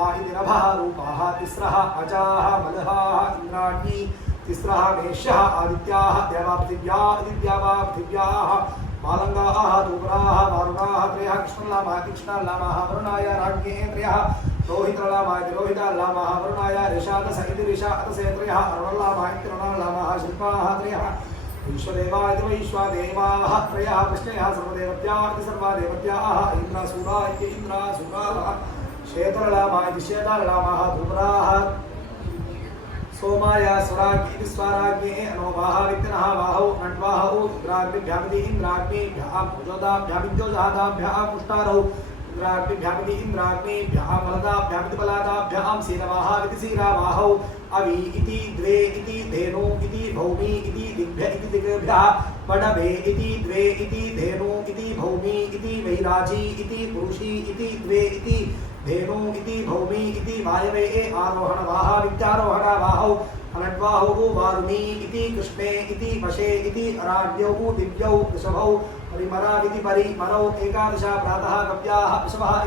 रूपा इति नभः रूपाः तिस्रः अजाः मलहाः इन्द्राणी तिस्रः मेषः आदित्याः देवा पृथिव्याः मालंगाः दूपराः वारुणाः त्रयः कृष्णलामाः तीक्ष्णलामाः वरुणाय राज्ञे त्रयः रोहितलामाः रोहितलामाः वरुणाय ऋषातस इति ऋषातसे त्रयः अरुणलामाः इति अरुणलामाः शिल्पाः त्रयः विश्वदेवा इति वैश्वदेवाः त्रयः कृष्णयः सर्वदेवत्याः इति सर्वदेवत्याः इन्द्रासूरा इति इन्द्रासूराः शेतलामाः इति शेतलामाः धूपराः सोमाय स्वराज्ञे इति स्वराज्ञे अनोवाः वित्तनः वाहौ नट्वाहौ इन्द्राग्निभ्यामिति इन्द्राग्निभ्यः उजोदाभ्यामिद्योजादाभ्यः पुष्टारौ इन्द्राग्निभ्यामिति इन्द्राग्निभ्यः बलदाभ्यामिति बलादाभ्यः सीरवाः इति सीरावाहौ अवि इति द्वे इति धेनु इति भौमि इति दिग्भ्य इति दिग्भ्यः पडवे इति द्वे इति धेनु इति भौमि इति वैराजी इति पुरुषी इति द्वे इति धेनु इति भौमि इति वायवे आरोहणवाः विद्यारोहणवाहौ अनड्वाहौ वारुणी इति कृष्णे इति वशे इति अराड्यौ दिव्यौ वृषभौ परिमराविति परिमरौ एकादश प्रातः कव्याः वृषभः